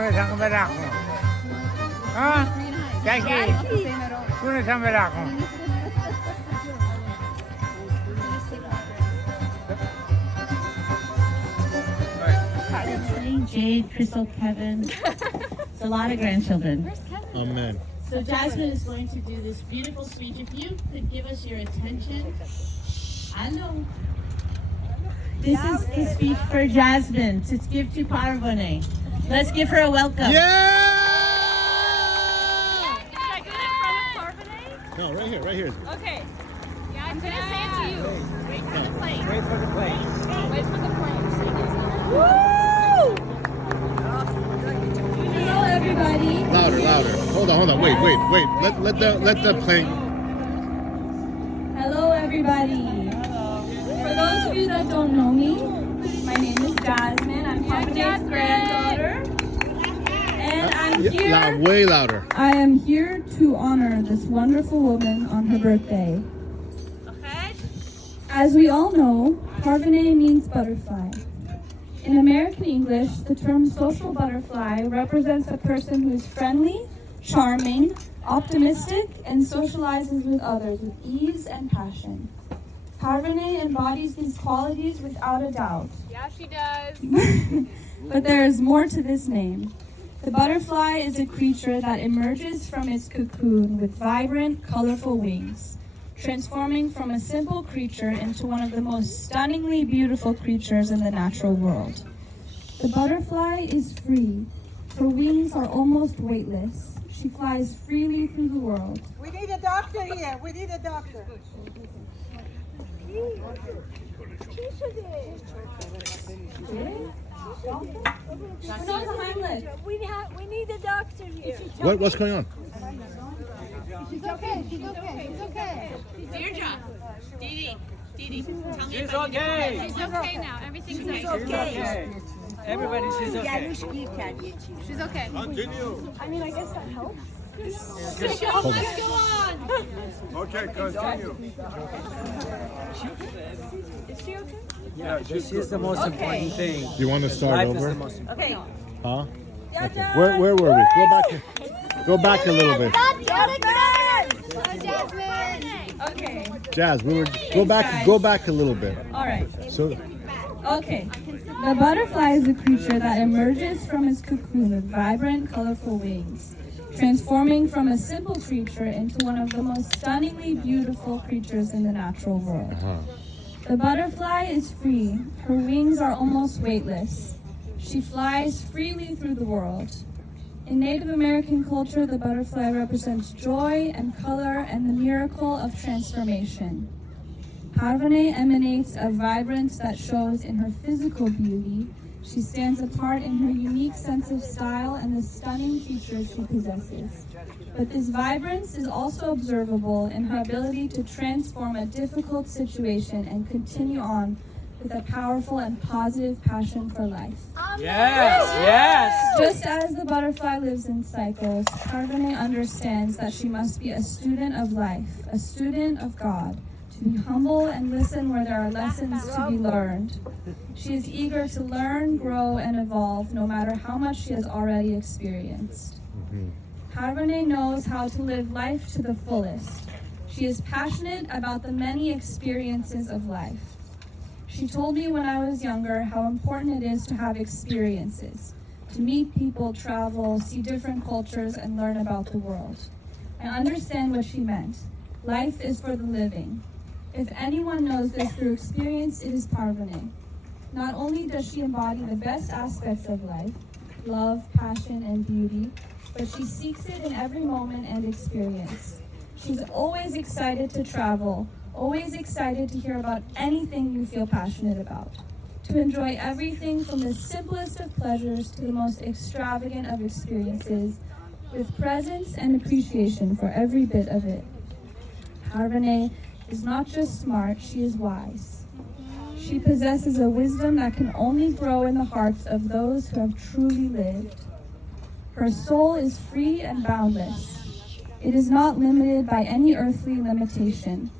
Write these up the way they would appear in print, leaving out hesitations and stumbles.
Sulle samberak mo. Ha? Jackie. Sulle samberak mo. Jade, Crystal, Kevin. It's a lot of grandchildren. Amen. So Jasmine is going to do this beautiful speech. If you could give us your attention. Hello. This is the speech for Jasmine to give to Parvaneh. Let's give her a welcome. Yeah! Should I do it in front of Parvaneh? No, right here. Okay. Yeah, I'm gonna say it to you. Wait for the plane. Wait for the plane. Wait for the plane. Woo! Hello, everybody. Louder. Hold on. Wait. Let the plane. Hello, everybody. For those of you that don't know me, my name is Jasmine. I'm Parvaneh's granddaughter. And I'm here. Way louder. I am here to honor this wonderful woman on her birthday. Okay. As we all know, Parvaneh means butterfly. In American English, the term social butterfly represents a person who is friendly, charming, optimistic, and socializes with others with ease and passion. Parvaneh embodies these qualities without a doubt. Yeah, she does. But there is more to this name. The butterfly is a creature that emerges from its cocoon with vibrant, colorful wings, transforming from a simple creature into one of the most stunningly beautiful creatures in the natural world. The butterfly is free. Her wings are almost weightless. She flies freely through the world. We need a doctor here. We need a doctor. We need a doctor here. What's going on? She's okay. Deirdre. Dee Dee, tell me. She's okay. She's okay now. Everything's okay. Okay. Everybody, she's okay. She's okay. Continue. I mean, I guess that helps. The show Hold must go on. Okay, continue. Is she okay? Yeah, this is the most important thing. You want to start Life is over? the most important. Okay. Huh? Okay. Where were we? Go back a little bit. Jasmine. Okay, Jazz, go back a little bit. all right. So Okay. The butterfly is a creature that emerges from its cocoon with vibrant, colorful wings, transforming from a simple creature into one of the most stunningly beautiful creatures in the natural world. The butterfly is free. Her wings are almost weightless. She flies freely through the world. In Native American culture, the butterfly represents joy and color and the miracle of transformation. Parvaneh emanates a vibrance that shows in her physical beauty. She stands apart in her unique sense of style and the stunning features she possesses. But this vibrance is also observable in her ability to transform a difficult situation and continue on with a powerful and positive passion for life. Yes. Just as the butterfly lives in cycles, Parvaneh understands that she must be a student of life, a student of God, to be humble and listen where there are lessons to be learned. She is eager to learn, grow, and evolve no matter how much she has already experienced. Parvaneh knows how to live life to the fullest. She is passionate about the many experiences of life. She told me when I was younger how important it is to have experiences, to meet people, travel, see different cultures, and learn about the world. I understand what she meant. Life is for the living. If anyone knows this through experience, it is Parvaneh. Not only does she embody the best aspects of life, love, passion, and beauty, but she seeks it in every moment and experience. She's always excited to travel, always excited to hear about anything you feel passionate about, to enjoy everything from the simplest of pleasures to the most extravagant of experiences, with presence and appreciation for every bit of it. Parvaneh is not just smart, she is wise. She possesses a wisdom that can only grow in the hearts of those who have truly lived. Her soul is free and boundless. It is not limited by any earthly limitation.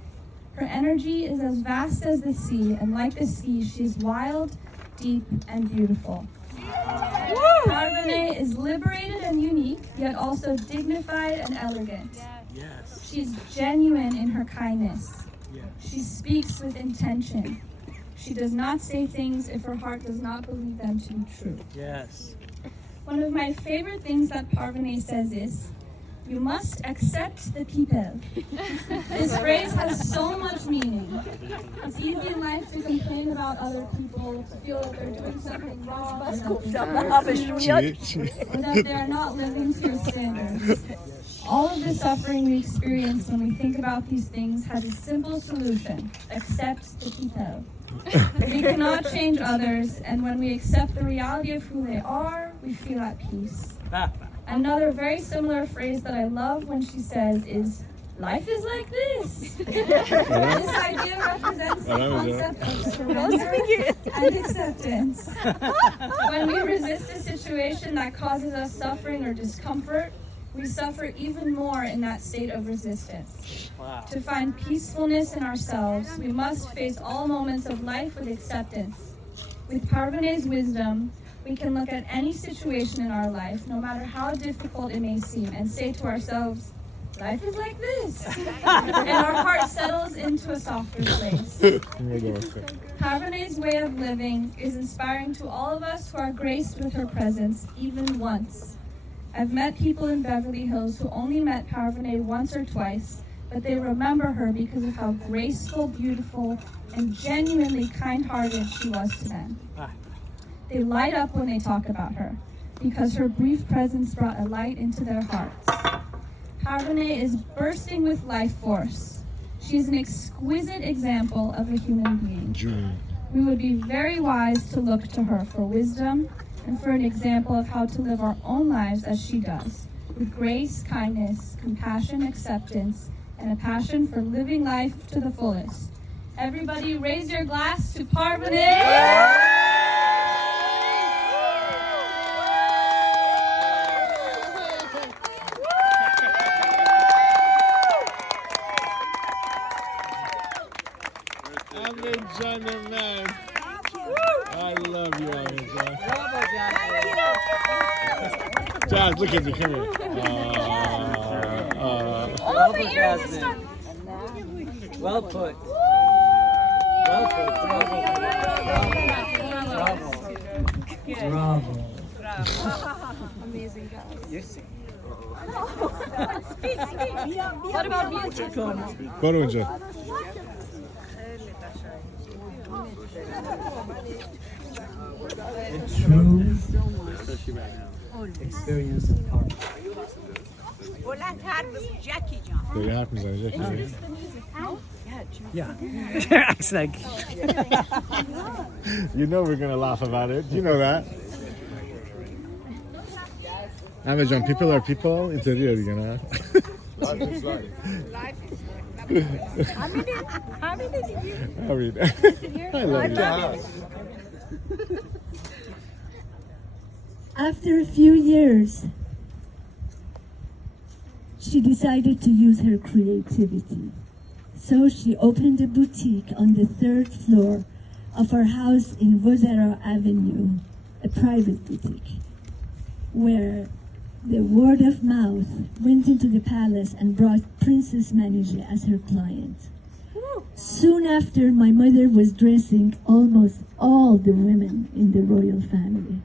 Her energy is as vast as the sea, and like the sea, she is wild, deep, and beautiful. Parvaneh is liberated and unique, yet also dignified and elegant. Yes. She's genuine in her kindness. Yes. She speaks with intention. She does not say things if her heart does not believe them to be true. Yes. One of my favorite things that Parvaneh says is, "You must accept the people." This phrase has so much meaning. It's easy in life to complain about other people, to feel that they're doing something wrong, or that they're not living to your standards. All of the suffering we experience when we think about these things has a simple solution: accept the people. We cannot change others, and when we accept the reality of who they are, we feel at peace. Another very similar phrase that I love when she says is, "Life is like this." This idea represents the concept of surrender and acceptance. When we resist a situation that causes us suffering or discomfort, we suffer even more in that state of resistance. Wow. To find peacefulness in ourselves, we must face all moments of life with acceptance. With Parvaneh's wisdom, we can look at any situation in our life, no matter how difficult it may seem, and say to ourselves, "Life is like this." And our heart settles into a softer place. Parvaneh's way of living is inspiring to all of us who are graced with her presence even once. I've met people in Beverly Hills who only met Parvaneh once or twice, but they remember her because of how graceful, beautiful, and genuinely kind-hearted she was to them. They light up when they talk about her, because her brief presence brought a light into their hearts. Parvaneh is bursting with life force. She is an exquisite example of a human being. We would be very wise to look to her for wisdom and for an example of how to live our own lives as she does, with grace, kindness, compassion, acceptance, and a passion for living life to the fullest. Everybody raise your glass to Parvaneh! John, man. I love you, John. Bravo, Jasmine. Jazz, look at me, come here. Bravo, Jasmine. Well put. Well put. Bravo. Bravo. Bravo. Amazing, guys. You see. What about music? Photo, John. The true experience of power. Böyle yapmayacağız. Yeah. It's like. You know we're gonna laugh about it. You know that. Amazon, people are people. It's a real, you know. Life is life. How many did you? I mean, I love you. After a few years, she decided to use her creativity. So she opened a boutique on the 3rd floor of her house in Vauzera Avenue, a private boutique, where the word of mouth went into the palace and brought Princess Manija as her client. Soon after, my mother was dressing almost all the women in the royal family.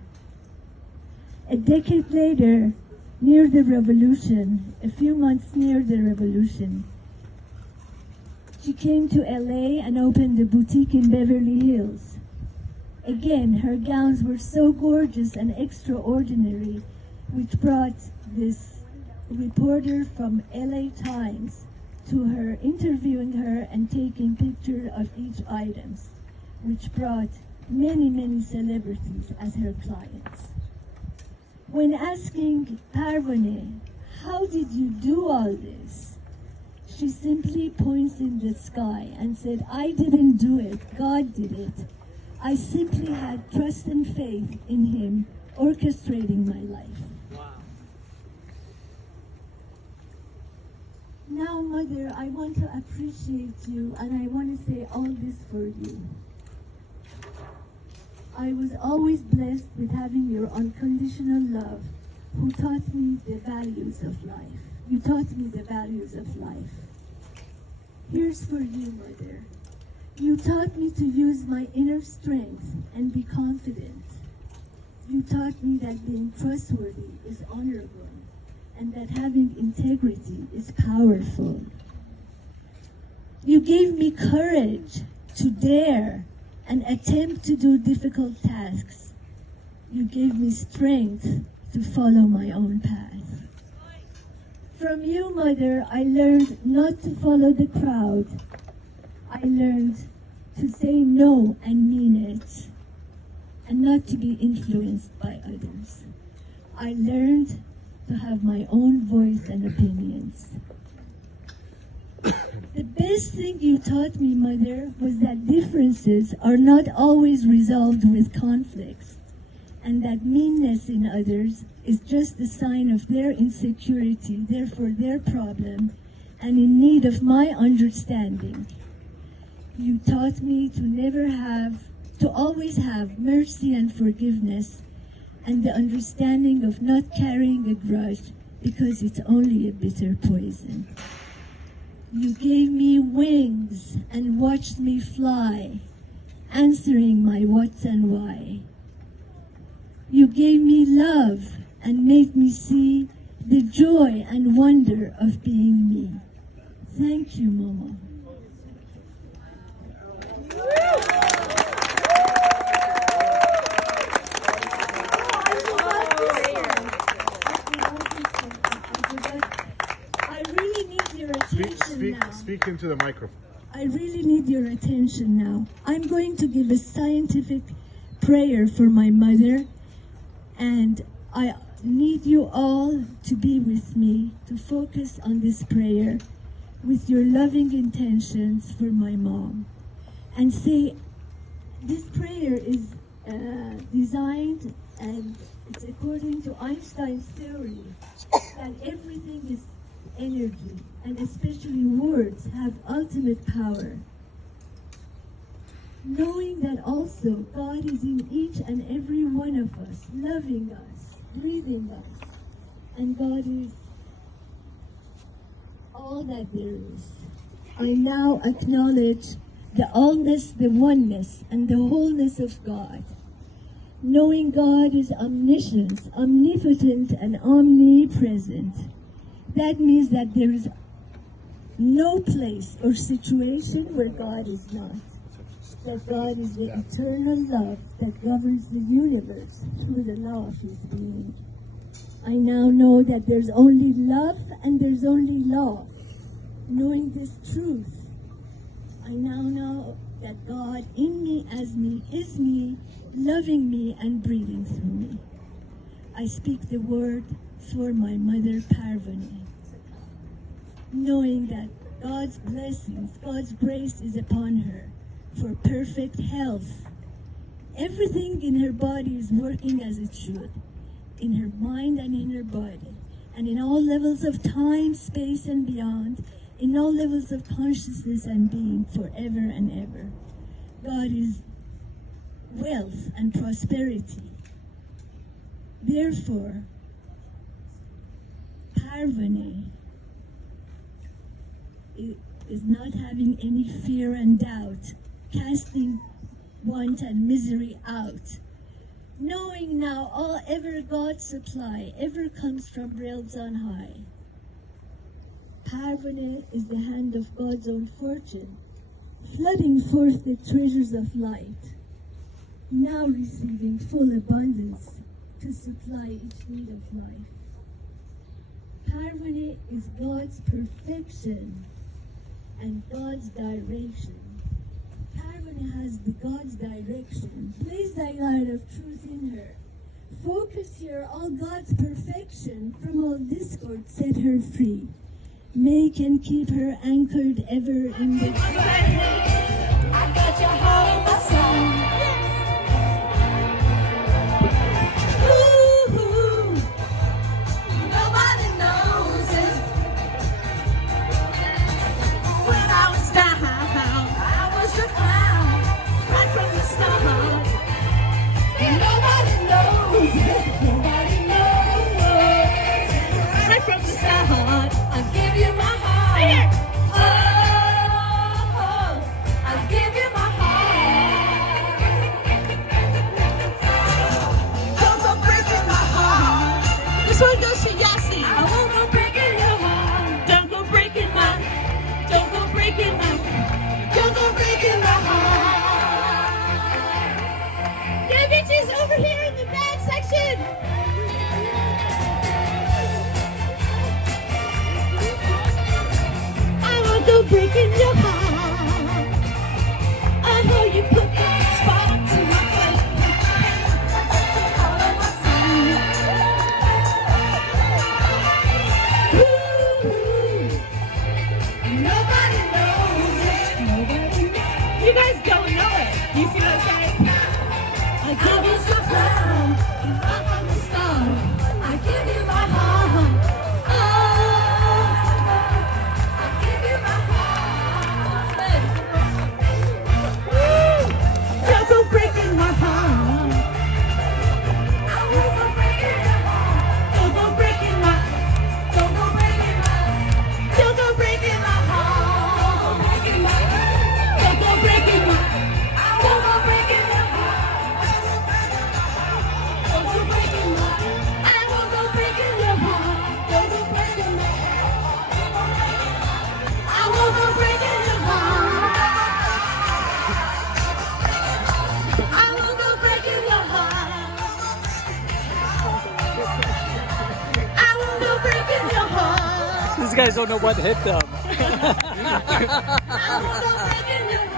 A decade later, near the revolution, a few months near the revolution, she came to LA and opened a boutique in Beverly Hills. Again, her gowns were so gorgeous and extraordinary, which brought this reporter from LA Times to her, interviewing her and taking pictures of each item, which brought many, many celebrities as her clients. When asking Parvaneh, how did you do all this? She simply points in the sky and said, I didn't do it, God did it. I simply had trust and faith in Him orchestrating my life. Wow. Now, Mother, I want to appreciate you and I want to say all this for you. I was always blessed with having your unconditional love, who taught me the values of life. You taught me the values of life. Here's for you, Mother. You taught me to use my inner strength and be confident. You taught me that being trustworthy is honorable and that having integrity is powerful. You gave me courage to dare and attempt to do difficult tasks. You gave me strength to follow my own path. From you, Mother, I learned not to follow the crowd. I learned to say no and mean it, and not to be influenced by others. I learned to have my own voice and opinions. The best thing you taught me, Mother, was that differences are not always resolved with conflicts, and that meanness in others is just a sign of their insecurity, therefore their problem, and in need of my understanding. You taught me to always have mercy and forgiveness, and the understanding of not carrying a grudge because it's only a bitter poison. You gave me wings and watched me fly, answering my what's and why. You gave me love and made me see the joy and wonder of being me. Thank you, Mama. I really need your attention now. Speak into the microphone. I really need your attention now. I'm going to give a scientific prayer for my mother, and I need you all to be with me, to focus on this prayer with your loving intentions for my mom. And say, this prayer is designed, and it's according to Einstein's theory, that everything is energy, and especially words have ultimate power. Knowing that also God is in each and every one of us, loving us, breathing us, and God is all that there is. I now acknowledge the allness, the oneness, and the wholeness of God. Knowing God is omniscient, omnipotent, and omnipresent. That means that there is no place or situation where God is not. That God is the eternal love that governs the universe through the law of His being. I now know that there's only love and there's only law. Knowing this truth, I now know that God in me, as me, is me, loving me and breathing through me. I speak the word for my mother, Parvaneh, knowing that God's blessings, God's grace is upon her for perfect health. Everything in her body is working as it should, in her mind and in her body, and in all levels of time, space, and beyond, in all levels of consciousness and being, forever and ever. God is wealth and prosperity. Therefore, Parvaneh is not having any fear and doubt, casting want and misery out, knowing now all ever God's supply ever comes from realms on high. Parvaneh is the hand of God's own fortune, flooding forth the treasures of light, now receiving full abundance to supply each need of life. Parvaneh is God's perfection and God's direction. Parvaneh has the God's direction. Place thy light of truth in her. Focus here all God's perfection. From all discord set her free. Make and keep her anchored ever in the I got your heart on my side. Ooh, nobody knows it. When I was down, I was the clown right from the start. You guys don't know it. You see what I'm saying? I give you some crown, you rock from the start. I give you my heart. Oh, I give you my heart. Don't go breaking my heart. I won't go breaking your heart. Don't go breaking my. Don't go breaking my. Don't go breaking my heart. Breaking my. Don't go breaking my. I won't go breaking your heart. Don't go breaking my. I won't go breaking your heart. Don't go breaking my. I won't go breaking your heart. I won't go breaking your heart. I won't go breaking your heart. These guys don't know what hit them. I won't go breaking your heart.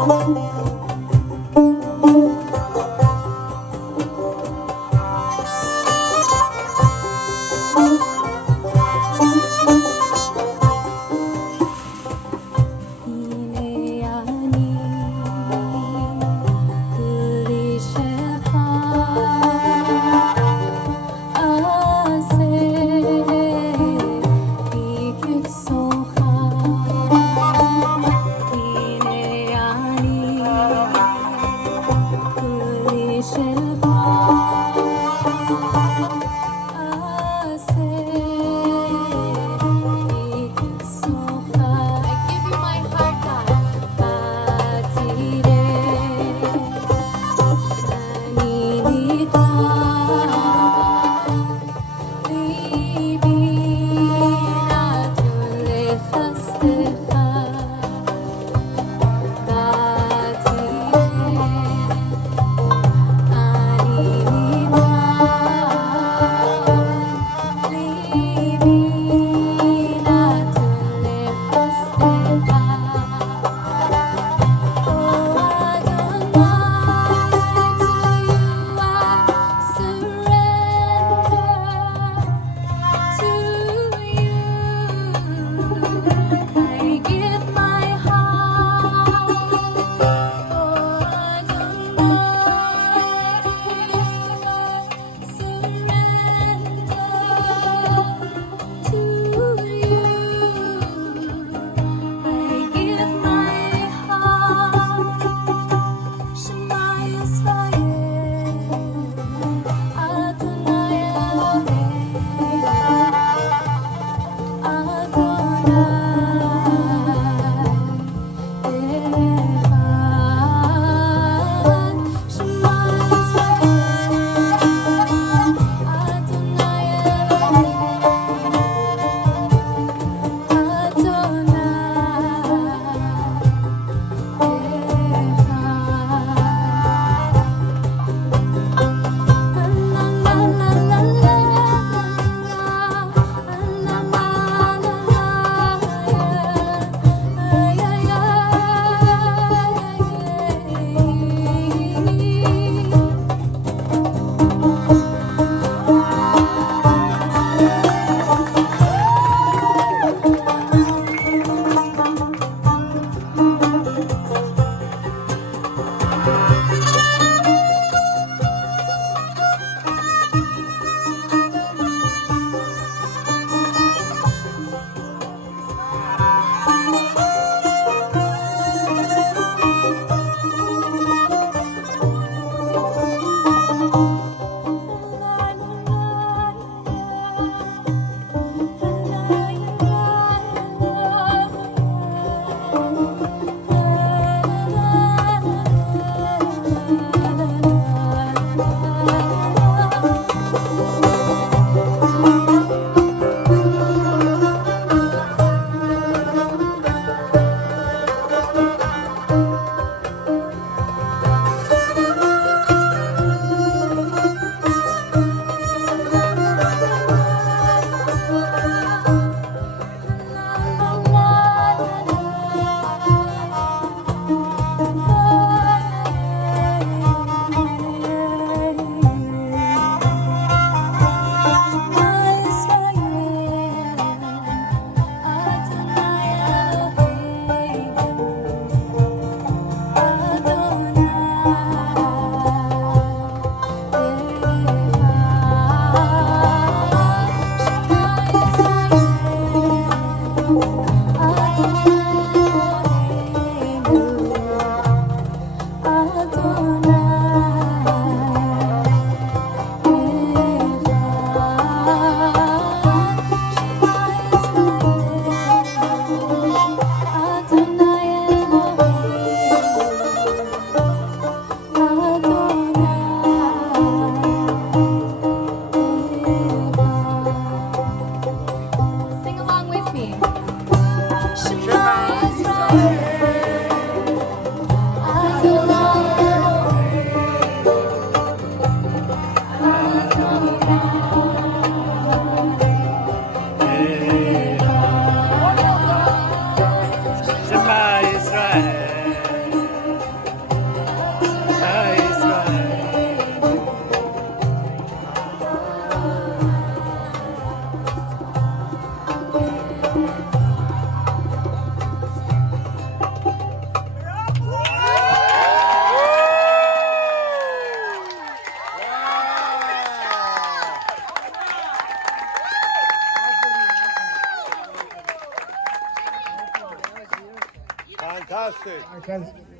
Yine yani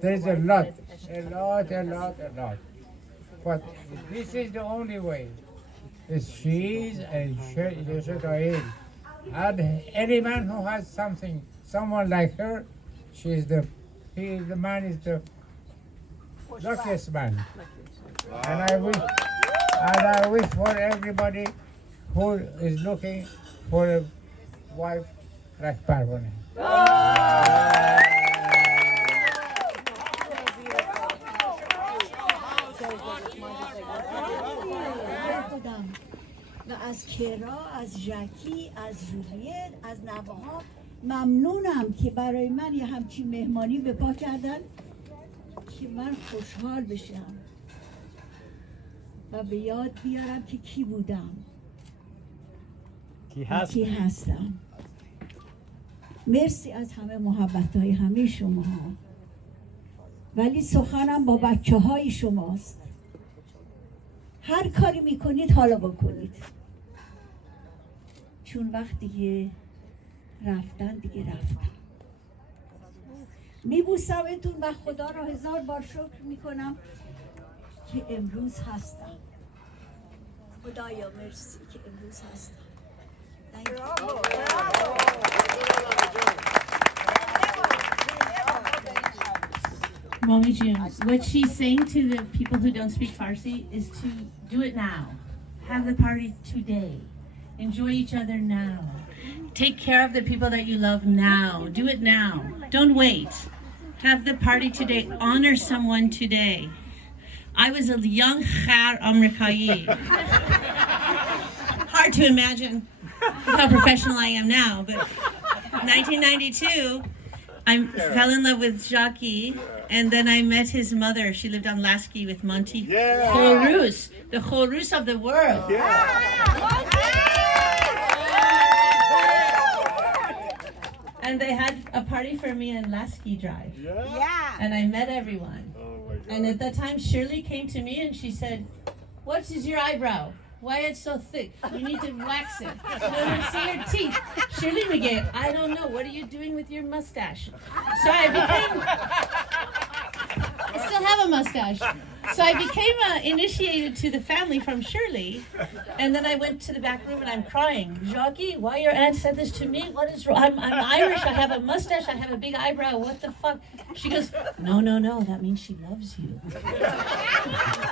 There's a lot. But this is the only way. It's she's and she. And any man who has someone like her, the man is the luckiest man. And I wish for everybody who is looking for a wife like Parvaneh. خودم و از کرا، از ژکی، از جولیت، از نواها ممنونم که برای من یه همچین مهمانی به پا کردن که من خوشحال بشم و به یاد بیارم که کی بودم، کی هستم. مرسی از همه محبت‌های همه شما، ولی سخنم با بچه‌های شماست. هر کاری میکنید حالا بکنید، چون وقتی که رفتن دیگه رفتن. میبوسمتون و خدا را 1000 بار شکر میکنم که امروز هستم. خدایا مرسی که امروز هستم. Mommy June, what she's saying to the people who don't speak Farsi is to do it now. Have the party today. Enjoy each other now. Take care of the people that you love now. Do it now. Don't wait. Have the party today. Honor someone today. I was a young Khar Amerikai. Hard to imagine how professional I am now, but 1992, I fell in love with Jackie, and then I met his mother. She lived on Lasky with Monty. Chorus, the chorus of the world. And they had a party for me in Lasky Drive. And I met everyone. And at that time, Shirley came to me and she said, "What is your eyebrow? Why it's so thick? You need to wax it. I don't see your teeth." Shirley McGee, I don't know. What are you doing with your mustache? So I still have a mustache. So I became initiated to the family from Shirley. And then I went to the back room and I'm crying. "Jackie, why your aunt said this to me? What is wrong? I'm Irish. I have a mustache. I have a big eyebrow. What the fuck?" She goes, No. That means she loves you.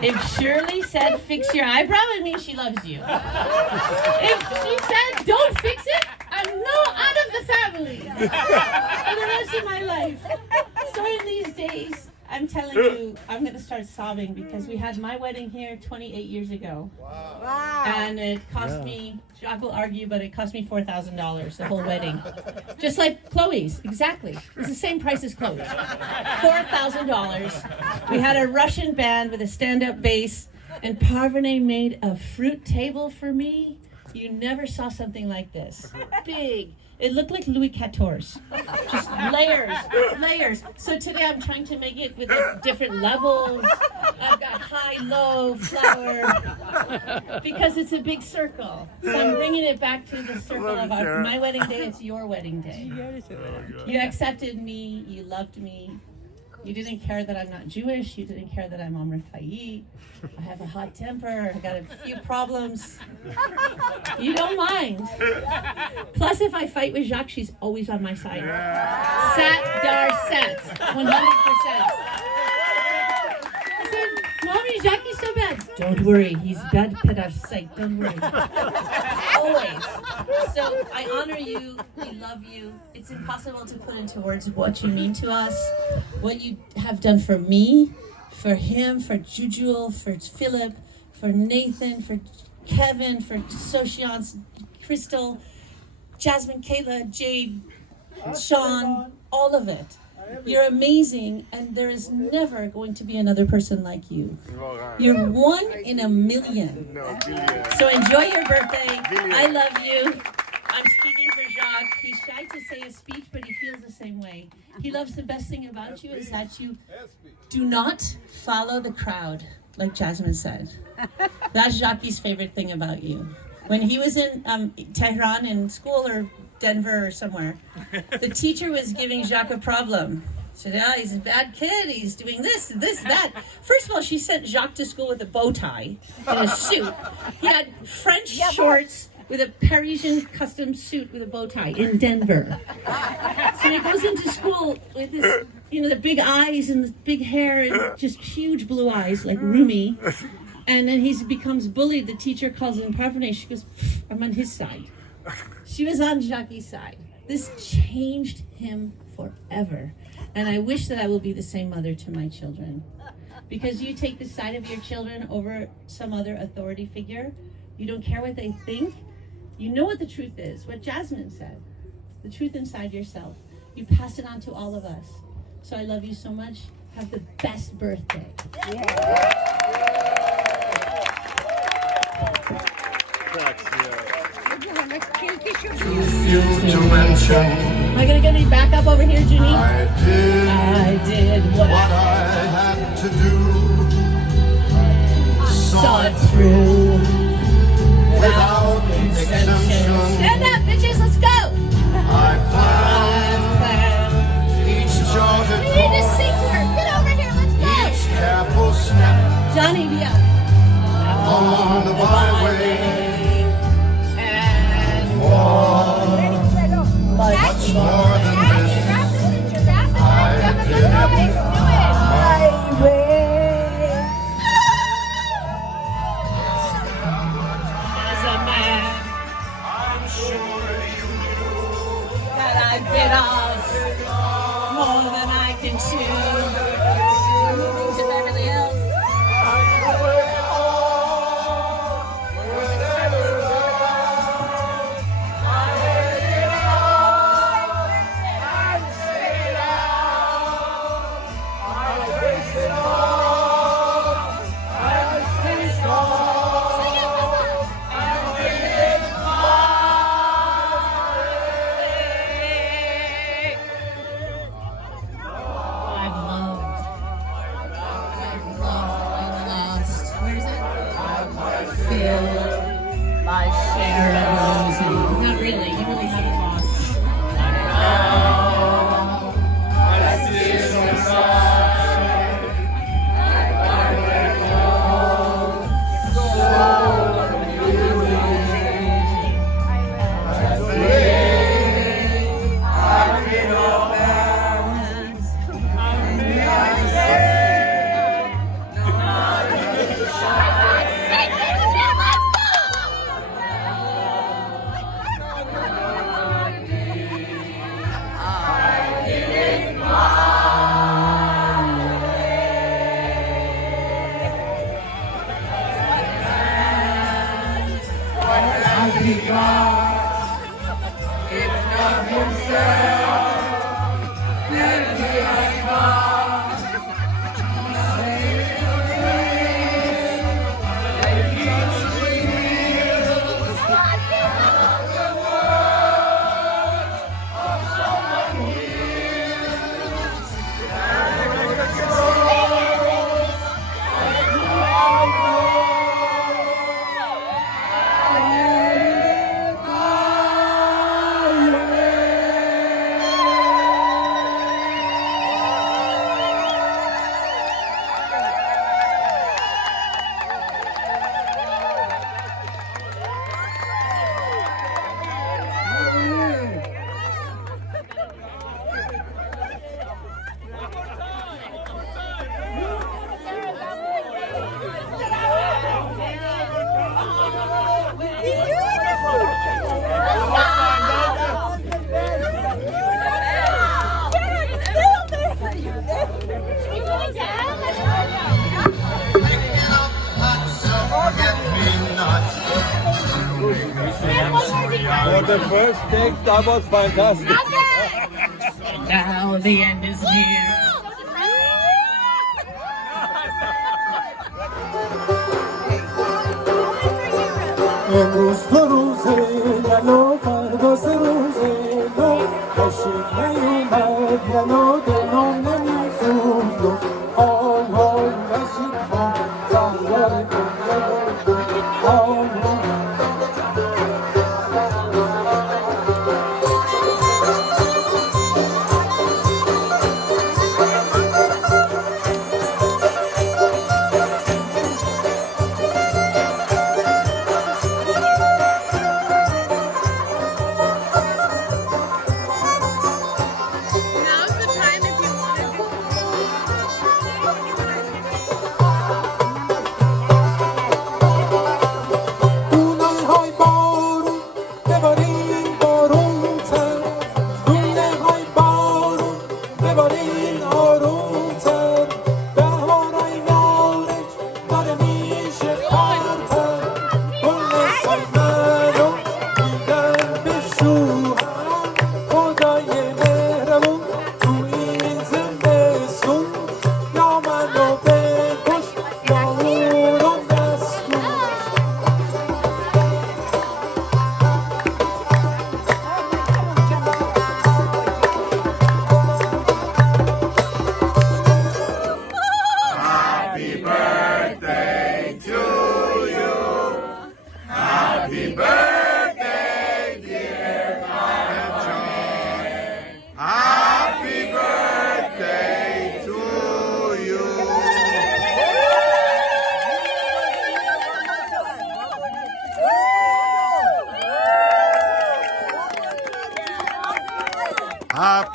If Shirley said, "Fix your eyebrow," it means she loves you. If she said, "Don't fix it," I'm out of the family for the rest of my life. So in these days, I'm telling you, I'm going to start sobbing because we had my wedding here 28 years ago. Wow. And it cost me, I will argue, but it cost me $4,000, the whole wedding. Just like Chloe's, exactly. It's the same price as Chloe's. $4,000. We had a Russian band with a stand-up bass, and Parvaneh made a fruit table for me. You never saw something like this. Big. It looked like Louis XIV's. Just layers. So today I'm trying to make it with different levels. I've got high, low, flower, because it's a big circle. So I'm bringing it back to the circle of my wedding day. It's your wedding day. You accepted me. You loved me. You didn't care that I'm not Jewish. You didn't care that I'm Amerikai. I have a hot temper. I got a few problems. You don't mind. Plus, if I fight with Jacques, she's always on my side. Sat, dar, set. 100%. I said, "Mommy, Jackie's so bad." "Don't worry. He's bad pedar site. Don't worry." Always. So I honor you. We love you. It's impossible to put into words what you mean to us, what you have done for me, for him, for Jujul, for Philip, for Nathan, for Kevin, for Sochiance, Crystal, Jasmine, Kayla, Jade, Sean, all of it. You're amazing, and there is never going to be another person like you. You're 1 in a million. So enjoy your birthday. I love you. I'm speaking for Jacques. He's shy to say a speech, but he feels the same way. He loves the best thing about you is that you do not follow the crowd, like Jasmine said. That's Jackie's favorite thing about you. When he was in Tehran in school or Denver or somewhere, the teacher was giving Jacques a problem. So now he's a bad kid. He's doing this, that. First of all, she sent Jacques to school with a bow tie and a suit. He had French shorts with a Parisian custom suit with a bow tie in Denver. So he goes into school with this, the big eyes and the big hair and just huge blue eyes like Rumi. And then he becomes bullied. The teacher calls him Parvaneh. She goes, I'm on his side. She was on Jacques' side. This changed him forever. And I wish that I will be the same mother to my children. Because you take the side of your children over some other authority figure. You don't care what they think. You know what the truth is, what Jasmine said. The truth inside yourself. You pass it on to all of us. So I love you so much. Have the best birthday. To mention, Am I going to get any back up over here, Junie? I did what I had to do. saw it through Without exemption, Stand up, bitches, let's go! I planned each charted We need to course, sing to her. Get over here, let's go! each careful step Johnny, be up. on the byway. And Much more than this, I did as a man I'm sure you knew that I bit off more than I can chew. Moving to Beverly Hills. My share of losing. Not really. You really haven't lost. For the first take, that was fantastic. Now the end is near. امروز تو روزه نلوفر واسه روزه نو عشق نیومد یلو دلم نمیسوز دو حال حال رشید خان زهرار کن حال حال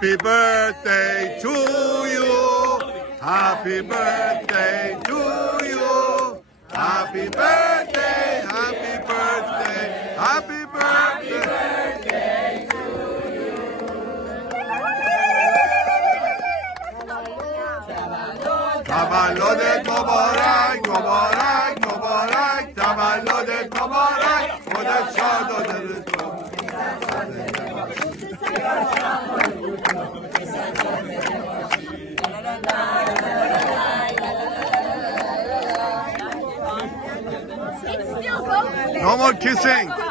Happy birthday to you. Happy birthday to you. Happy birthday, happy birthday, happy birthday. تولدت مبارک مبارک مبارک تولدت مبارک خودت شاد و دلت No more kissing.